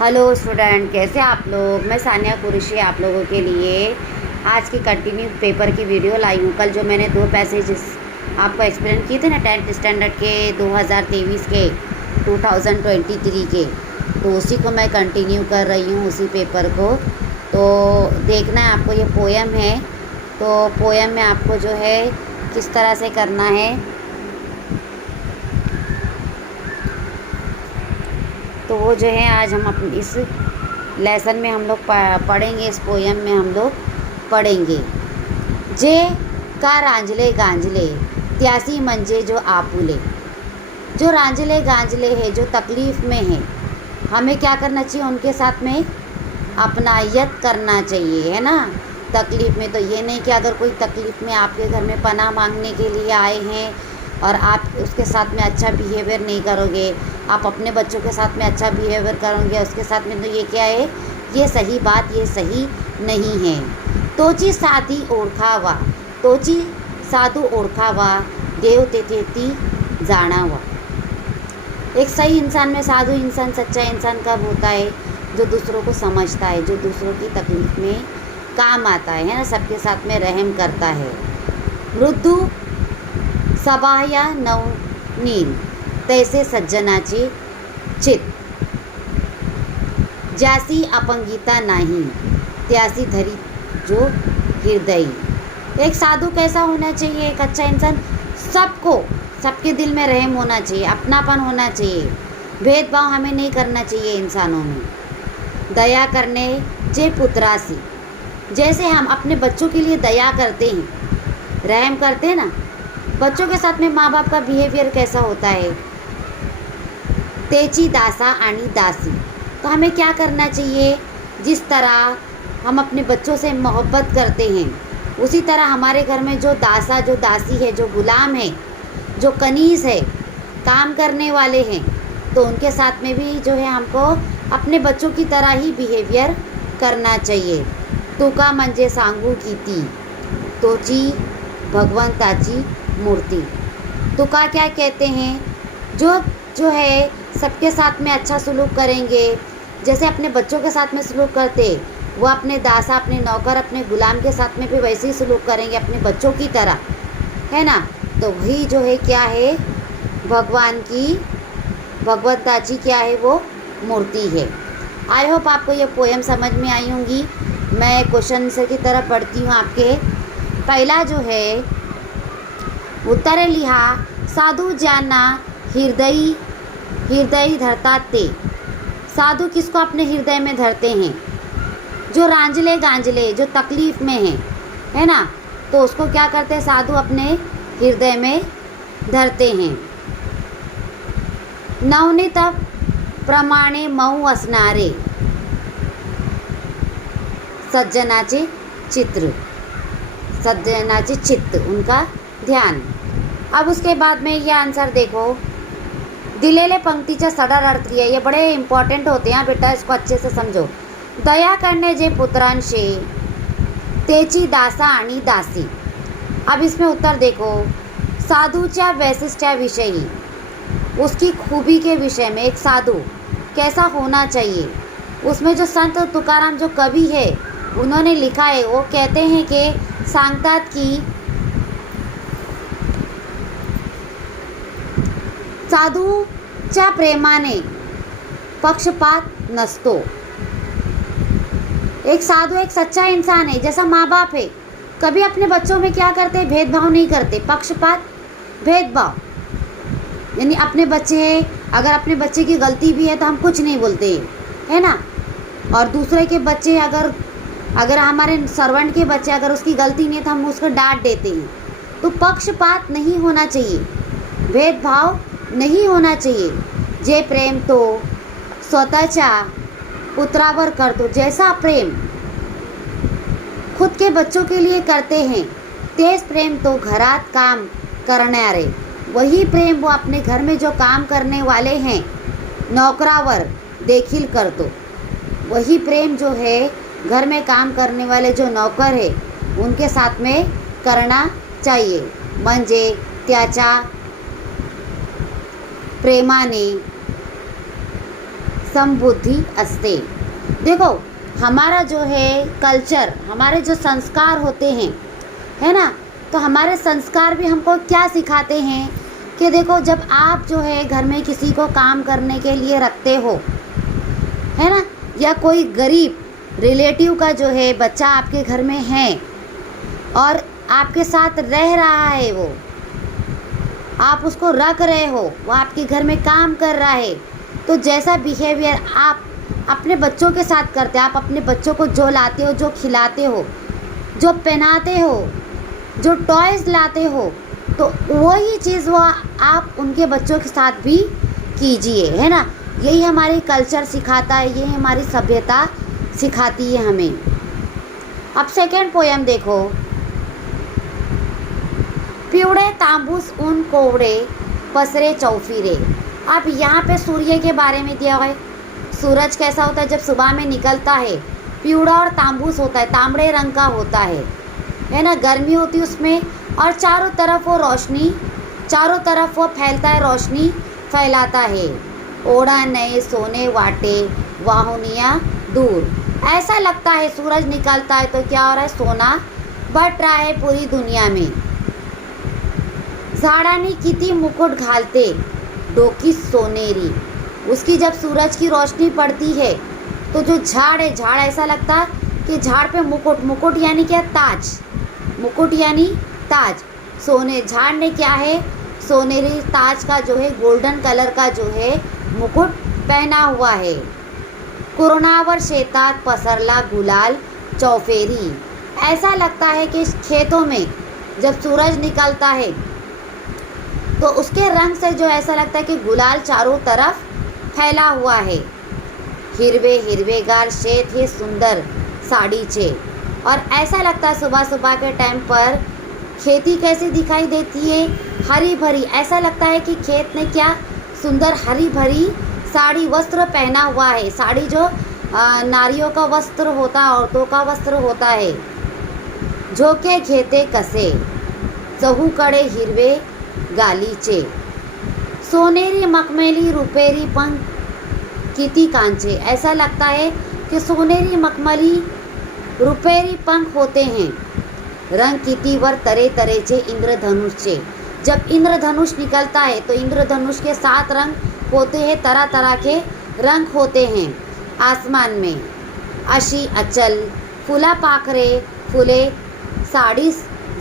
Hello student, कैसे आप लोग। मैं सानिया कुरैशी आप लोगों के लिए आज की कंटिन्यू पेपर की वीडियो लाई हूँ। कल जो मैंने 2 पैसेजेस आपको एक्सप्लेन किए थे ना 10th स्टैंडर्ड के 2023 के 2023 के, तो उसी को मैं कंटिन्यू कर रही हूँ, उसी पेपर को। तो देखना है आपको, ये पोएम है, तो पोएम में आपको जो है किस तरह से करना है। तो वो जो है आज हम अपने इस लेसन में हम लोग पढ़ेंगे, इस पोएम में हम लोग पढ़ेंगे। जे का रांझले गांझले त्यासी मंजे जो आपुले। जो रांझले गांझले है, जो तकलीफ़ में है, हमें क्या करना चाहिए, उनके साथ में अपनायत करना चाहिए, है ना। तकलीफ़ में तो ये नहीं कि अगर कोई तकलीफ़ में आपके घर में पनाह मांगने के लिए आए हैं और आप उसके साथ में अच्छा बिहेवियर नहीं करोगे, आप अपने बच्चों के साथ में अच्छा बिहेवियर करोगे उसके साथ में, तो ये क्या है, ये सही बात, ये सही नहीं है। तोची साधी ओळखावा, तोची साधू ओळखावा, देव तेथेती जाणावा। एक सही इंसान में साधु इंसान, सच्चा इंसान कब होता है, जो दूसरों को समझता है, जो दूसरों की तकलीफ़ में काम आता है ना, सबके साथ में रहम करता है। मृदु सबाह्या नवनील तैसे सज्जनाचे चित, ज्यासी अपंगिता नाही त्यासी धरी जो हृदय। एक साधु कैसा होना चाहिए, एक अच्छा इंसान, सबको, सबके दिल में रहम होना चाहिए, अपनापन होना चाहिए, भेदभाव हमें नहीं करना चाहिए इंसानों में। दया करने जे पुत्रासी, जैसे हम अपने बच्चों के लिए दया करते हैं, रहम करते हैं ना, बच्चों के साथ में माँ बाप का बिहेवियर कैसा होता है। तेची दासा आनी दासी, तो हमें क्या करना चाहिए, जिस तरह हम अपने बच्चों से मोहब्बत करते हैं, उसी तरह हमारे घर में जो दासा, जो दासी है, जो गुलाम है, जो कनीज़ है, काम करने वाले हैं, तो उनके साथ में भी जो है हमको अपने बच्चों की तरह ही बिहेवियर करना चाहिए। तुका म्हणजे सांगू किती तोची भगवंताची मूर्ति। तुका क्या कहते हैं, जो है सबके साथ में अच्छा सलूक करेंगे, जैसे अपने बच्चों के साथ में सलूक करते, वो अपने दासा, अपने नौकर, अपने गुलाम के साथ में भी वैसे ही सलूक करेंगे अपने बच्चों की तरह, है ना। तो वही जो है क्या है, भगवान की, भगवंताची क्या है, वो मूर्ति है। आई होप आपको ये पोएम समझ में आई होंगी। मैं क्वेश्चन आंसर की तरफ बढ़ती हूँ आपके। पहला जो है उत्तर लिहा, साधु ज्यांना हृदय धरता ते। साधु किसको अपने हृदय में धरते हैं, जो रांझले गांझले, जो तकलीफ़ में है ना, तो उसको क्या करते हैं, साधु अपने हृदय में धरते हैं। नवनीत प्रमाणे मऊ असणारे सज्जनाचे चित्र, सज्जनाचे चित्त, उनका ध्यान। अब उसके बाद में ये आंसर देखो, दिलेले पंक्तीचा सरळ अर्थ लिहा, ये बड़े इम्पॉर्टेंट होते हैं बेटा, इसको अच्छे से समझो। दया करने जे पुत्रांशे तेची दासा आणि दासी। अब इसमें उत्तर देखो, साधूच्या वैशिष्ट्याविषयी, उसकी खूबी के विषय में एक साधु कैसा होना चाहिए, उसमें जो संत तुकाराम जो कवि है उन्होंने लिखा है, वो कहते हैं कि सांगतात की साधूच्या प्रेमाने पक्षपात नसतो। एक साधु एक सच्चा इंसान है, जैसा माँ बाप है, कभी अपने बच्चों में क्या करते, भेदभाव नहीं करते, पक्षपात, भेदभाव, यानी अपने बच्चे हैं, अगर अपने बच्चे की गलती भी है तो हम कुछ नहीं बोलते, है ना। और दूसरे के बच्चे अगर हमारे सर्वेंट के बच्चे, अगर उसकी गलती नहीं है तो हम उसको डांट देते हैं। तो पक्षपात नहीं होना चाहिए, भेदभाव नहीं होना चाहिए। जे प्रेम तो स्वतःच्या पुत्रावर करतो, जैसा प्रेम खुद के बच्चों के लिए करते हैं, तेज प्रेम तो घरात काम करणारे, वही प्रेम वो अपने घर में जो काम करने वाले हैं नौकरावर देखील करतो। वही प्रेम जो है घर में काम करने वाले जो नौकर है उनके साथ में करना चाहिए, म्हणजे त्याच्या प्रेमाने समबुद्धि अस्ते। देखो हमारा जो है कल्चर, हमारे जो संस्कार होते हैं, है ना, तो हमारे संस्कार भी हमको क्या सिखाते हैं कि देखो जब आप जो है घर में किसी को काम करने के लिए रखते हो, है ना, या कोई गरीब रिलेटिव का जो है बच्चा आपके घर में है और आपके साथ रह रहा है, वो आप उसको रख रहे हो, वो आपके घर में काम कर रहा है, तो जैसा बिहेवियर आप अपने बच्चों के साथ करते हैं, आप अपने बच्चों को जो लाते हो, जो खिलाते हो, जो पहनाते हो, जो टॉयज़ लाते हो, तो वही चीज़ वो आप उनके बच्चों के साथ भी कीजिए, है ना। यही हमारी कल्चर सिखाता है, यही हमारी सभ्यता सिखाती है हमें। अब सेकेंड पोयम देखो, पिवड़े तांबूस ऊन कोवड़े पसरे चौफीरे। अब यहाँ पे सूर्य के बारे में दिया हुआ है। सूरज कैसा होता है जब सुबह में निकलता है, पिवड़ा और तांबूस होता है, तांबड़े रंग का होता है ना, गर्मी होती है उसमें, और चारों तरफ वो रोशनी, चारों तरफ वो फैलता है, रोशनी फैलाता है। ओढ़ा नए सोने वाटे वाहुनिया दूर। ऐसा लगता है सूरज निकलता है तो क्या हो रहा है, सोना बट रहा है पूरी दुनिया में। झाड़ानी किती मुकुट घालते डोकी सोनेरी। उसकी जब सूरज की रोशनी पड़ती है तो जो झाड़ है, झाड़ ऐसा लगता है कि झाड़ पे मुकुट, मुकुट यानी क्या, ताज, मुकुट यानी ताज। सोने, झाड़ ने क्या है, सोनेरी ताज का जो है, गोल्डन कलर का जो है मुकुट पहना हुआ है। कुरनावर शेतात पसरला गुलाल चौफेरी। ऐसा लगता है कि खेतों में जब सूरज निकलता है तो उसके रंग से जो ऐसा लगता है कि गुलाल चारों तरफ फैला हुआ है। हिरवे हिरवेगार शेत है सुंदर साड़ीचे। और ऐसा लगता है सुबह सुबह के टाइम पर खेती कैसी दिखाई देती है, हरी भरी। ऐसा लगता है कि खेत ने क्या सुंदर हरी भरी साड़ी, वस्त्र पहना हुआ है। साड़ी जो नारियों का वस्त्र होता है, औरतों का वस्त्र होता है। झोंके घेते कसे चहूकडे हिरवे गालीचे। सोनेरी मखमली रुपेरी पंख किती कांचे। ऐसा लगता है कि सोनेरी मखमली रुपेरी पंख होते हैं। रंग किती वर तरे तरेचे इंद्रधनुषचे। जब इंद्रधनुष निकलता है तो इंद्रधनुष के 7 रंग होते हैं, तरह तरह के रंग होते हैं आसमान में। अशी अचल फुला पाखरे फुले साड़ी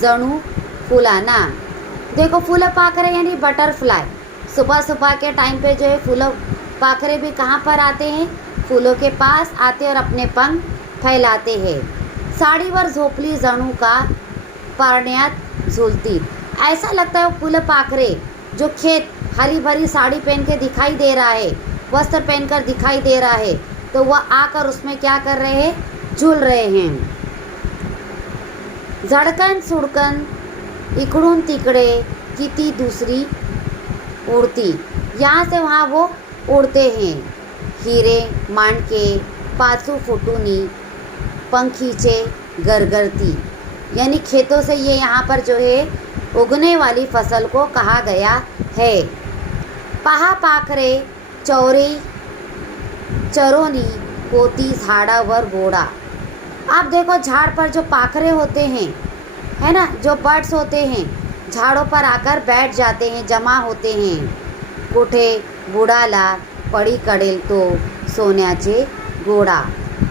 जणू फुलाना। देखो फूल पाखरे यानी बटरफ्लाई। सुबह सुबह के टाइम पे जो है फूल पाखरे भी कहाँ पर आते हैं, फूलों के पास आते हैं और अपने पंख फैलाते हैं। साड़ीवर झोपली जणू का पारण्यात झूलती। ऐसा लगता है फूल पाखरे जो खेत हरी भरी साड़ी पहन के दिखाई दे रहा है, वस्त्र पहनकर दिखाई दे रहा है, तो वह आकर उसमें क्या कर रहे हैं, झूल रहे हैं। झडकन सुडकन इकडून तिकडे किती दूसरी उड़ती। यहाँ से वहाँ वो उड़ते हैं। हीरे मांडके पाचू फुटूनी पंखीचे गरगरती। यानी खेतों से ये यहाँ पर जो है उगने वाली फसल को कहा गया है। पहा पाखरे चौरी चरोनी पोती झाड़ावर घोड़ा। आप देखो झाड़ पर जो पाखरे होते हैं, है ना, जो बर्ड्स होते हैं झाड़ों पर आकर बैठ जाते हैं, जमा होते हैं। कुठे बुडाला पड़ी कडेल तो सोन्याचे गोड़ा।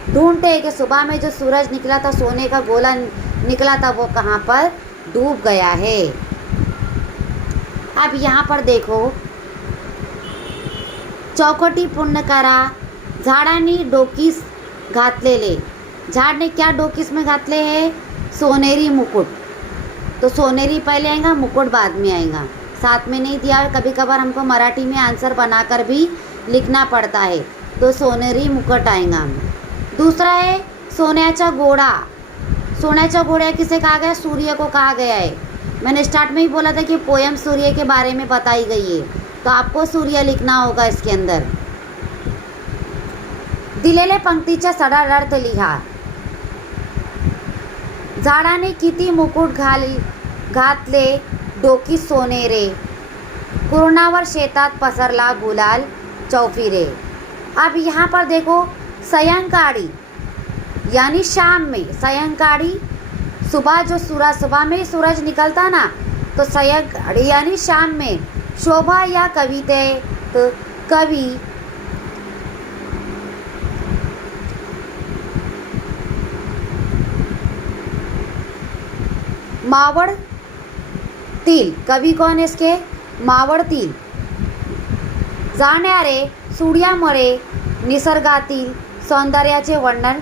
ढूंढते कि सुबह में जो सूरज निकला था, सोने का गोला निकला था, वो कहाँ पर डूब गया है। अब यहाँ पर देखो, चौकटी पुण्य करा झाडांनी डोकीस घातलेले। झाड़ ने क्या डोकीस में घातले हैं, सोनेरी मुकुट। तो सोनेरी पहले आएगा, मुकुट बाद में आएगा, साथ में नहीं दिया। कभी कभार हमको मराठी में आंसर बनाकर भी लिखना पड़ता है, तो सोनेरी मुकुट आएगा। दूसरा है सोन्याचा घोड़ा। सोन्याचा घोड़ा किसे कहा गया, सूर्य को कहा गया है। मैंने स्टार्ट में ही बोला था कि पोयम सूर्य के बारे में बताई गई है, तो आपको सूर्य लिखना होगा इसके अंदर। दिलेल्या पंक्तीचा सरळ अर्थ लिहा। झाडाने किती मुकुट घातले डोकी सोनेरे, कुरणावर शेतात पसरला गुलाल चौफिरे। अब यहाँ पर देखो सायंकाली यानी शाम में, सायंकाली सुबह जो सुबह में सूरज निकलता ना, तो सायंकाली यानी शाम में। शोभा या कविते, तो कवि। मावळतील, कवि कौन है इसके? मावळतील। जाणारे सूर्यामुळे निसर्गातील सौंदर्याचे वर्णन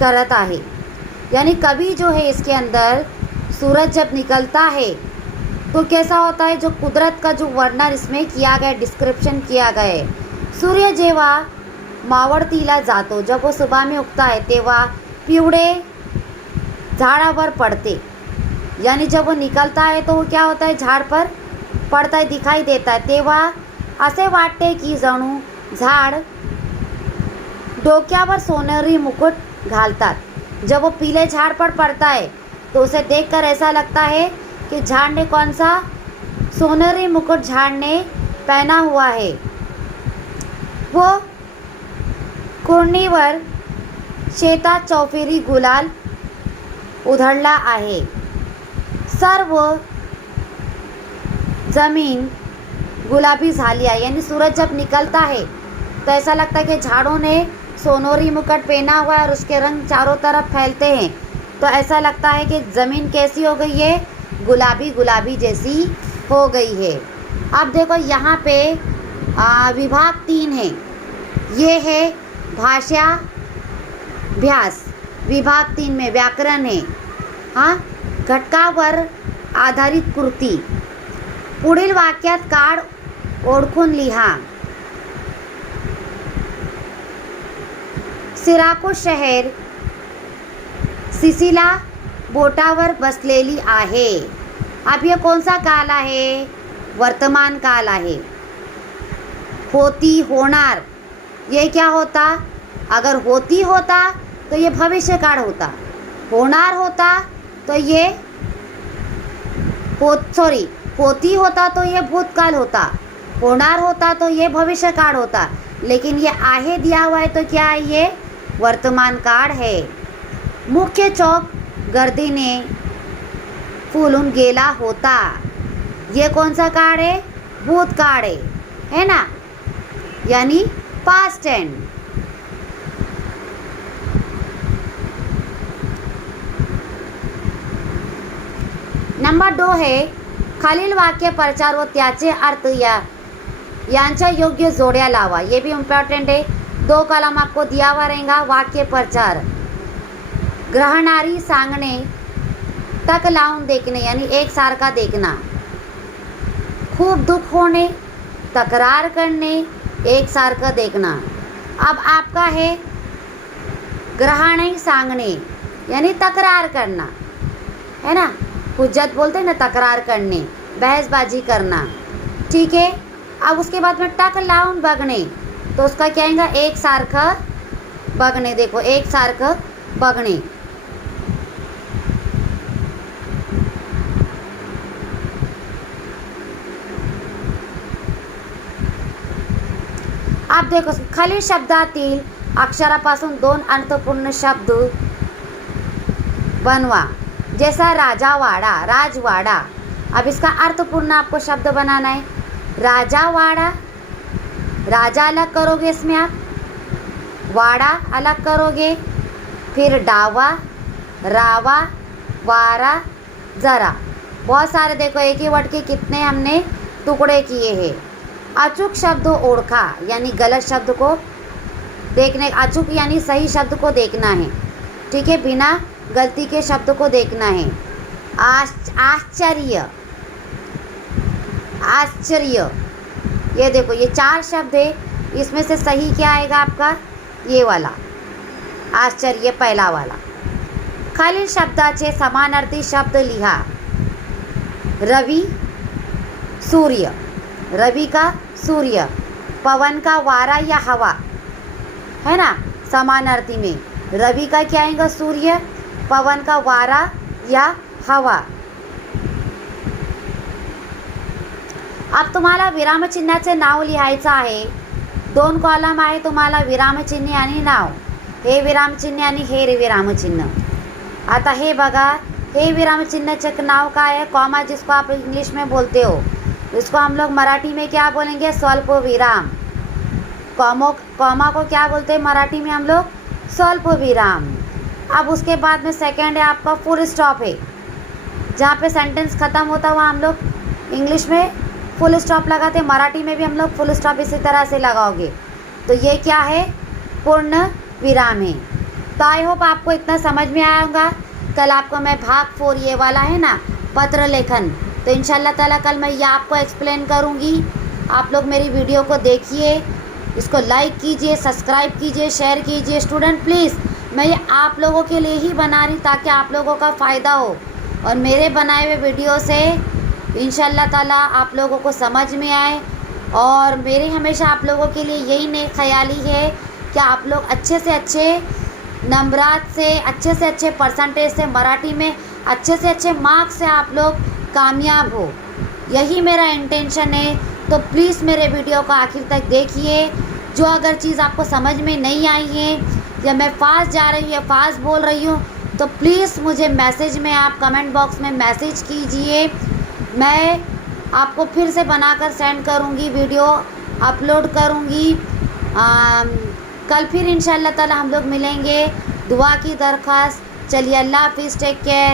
करत आहे। यानी कवि जो है इसके अंदर सूरज जब निकलता है तो कैसा होता है, जो कुदरत का जो वर्णन इसमें किया गया, डिस्क्रिप्शन किया गया है। सूर्य जेव्हा मावळतीला जातो, जब वो सुबह में उगता है, तेव्हा पिवळे झाडावर पड़ते, यानी जब वो निकलता है तो वो क्या होता है, झाड़ पर पड़ता है, दिखाई देता है। तेव्हा असे वाटते की जणू झाड डोक्यावर सोनेरी मुकुट घालतात। जब वो पीले झाड़ पर पड़ता है तो उसे देखकर ऐसा लगता है कि झाड़ ने कौन सा सोनेरी मुकुट झाड़ ने पहना हुआ है। वो कुरणीवर शेतात चौफेरी गुलाल उधळला आहे। सर्व जमीन गुलाबी झाली है। यानी सूरज जब निकलता है तो ऐसा लगता है कि झाड़ों ने सोनेरी मुकुट पहना हुआ है और उसके रंग चारों तरफ फैलते हैं, तो ऐसा लगता है कि ज़मीन कैसी हो गई है, गुलाबी गुलाबी जैसी हो गई है। अब देखो यहाँ पे विभाग 3 है, ये है भाषाभ्यास। विभाग 3 में व्याकरण है, हाँ, घटकावर आधारित कृती। पुढील वाक्यात काळ ओळखून लिहा। सिराकुस शहर सिसिला बोटावर बसलेली आहे। अब ये कौन सा काल आहे, वर्तमान काल आहे। होती, होणार, ये क्या होता, अगर होती होता तो ये भविष्य काल होता, होणार होता तो ये होती होता तो ये भूतकाल होता, होणार होता तो ये भविष्य काल होता, लेकिन ये आहे दिया हुआ है तो क्या है, ये वर्तमान काळ है। मुख्य चौक गर्दीने फुलून गेला होता, ये कौन सा काळ है, भूतकाळ है ना, यानी पास्ट टेंस। नंबर 2 है खालील वाक्य प्रचार व त्याचे अर्थ यांच्या योग्य जोड्या लावा। ये भी इम्पॉर्टेंट है, 2 कॉलम आपको दिया हुआ रहेगा। वाक्य प्रचार, ग्रहणारी सांगणे, टक लावून देखने यानी एक सारखा देखना। खूब दुख होणे, तकरार करणे, एक सारखं देखना। अब आपका है ग्रहणी सांगणे यानी तकरार करना, है ना, हुज्जत बोलते हैं ना, तकरार करने, बहसबाजी करना, ठीक है। अब उसके बाद में टक लावून बघणे, तो उसका क्या आएगा, एक सारखं बघणे। देखो एक सारखं बघणे। अब देखो खालील शब्दातील अक्षरापासून 2 अर्थपूर्ण शब्द बनवा। जैसा राजावाड़ा, राजवाड़ा। अब इसका अर्थपूर्ण आपको शब्द बनाना है। राजावाड़ा, राजा अलग करोगे इसमें आप, वाड़ा अलग करोगे, फिर डावा, रावा, वारा, जरा। बहुत सारे देखो एक ही वर्ड के कितने हमने टुकड़े किए हैं। अचूक शब्द ओळखा यानी गलत शब्द को देखने, अचूक यानी सही शब्द को देखना है, ठीक है, बिना गलती के शब्द को देखना है। आश्चर्य, आश्चर्य, ये देखो ये 4 शब्द है, इसमें से सही क्या आएगा आपका, ये वाला आश्चर्य, पहला वाला। खालील शब्दाचे समानार्थी शब्द लिहा। रवि, सूर्य, रवि का सूर्य, पवन का वारा या हवा, है ना, समानार्थी में रवि का क्या आएगा, सूर्य, पवन का वारा या हवा। अब तुम्हाला विरामचिन्हाचे नाव लिहायचं आहे। 2 कॉलम आहे तुम्हाला विरामचिन्ह आणि नाव. हे विरामचिन्ह आणि हे विरामचिन्ह. आता हे बघा, हे विरामचिन्हाचं नाव काय है? कॉमा, जिसको आप इंग्लिश में बोलते हो, इसको हम लोग मराठी में क्या बोलेंगे? स्वल्प विराम. कॉमा को क्या बोलते हैं मराठी में हम लोग? स्वल्प विराम. अब उसके बाद में सेकंड है आपका फुल स्टॉप है. जहाँ पे सेंटेंस ख़त्म होता है वहाँ हम लोग इंग्लिश में फुल स्टॉप लगाते हैं, मराठी में भी हम लोग फुल स्टॉप इसी तरह से लगाओगे. तो ये क्या है? पूर्ण विराम है. तो आई होप आपको इतना समझ में आया होगा. कल आपको मैं भाग 4 ये वाला है ना, पत्र लेखन, तो इंशाल्लाह ताला कल मैं ये आपको एक्सप्लेन करूँगी. आप लोग मेरी वीडियो को देखिए, इसको लाइक कीजिए, सब्सक्राइब कीजिए, शेयर कीजिए. स्टूडेंट प्लीज़, मैं ये आप लोगों के लिए ही बना रही ताकि आप लोगों का फ़ायदा हो, और मेरे बनाए हुए वीडियो से इंशाल्लाह ताला आप लोगों को समझ में आए. और मेरी हमेशा आप लोगों के लिए यही नेक ख्याली है कि आप लोग अच्छे से अच्छे नंबरात से, अच्छे से अच्छे परसेंटेज से, मराठी में अच्छे से अच्छे मार्क्स से आप लोग कामयाब हो. यही मेरा इंटेंशन है. तो प्लीज़ मेरे वीडियो को आखिर तक देखिए. जो अगर चीज़ आपको समझ में नहीं आई है, या मैं फास्ट जा रही हूँ या फास्ट बोल रही हूँ, तो प्लीज़ मुझे मैसेज में, आप कमेंट बॉक्स में मैसेज कीजिए. मैं आपको फिर से बनाकर सेंड करूँगी, वीडियो अपलोड करूँगी. कल फिर इंशाल्लाह ताला हम लोग मिलेंगे. दुआ की दरख्वास्त. चलिए, अल्लाह हाफिज़, टेक केयर.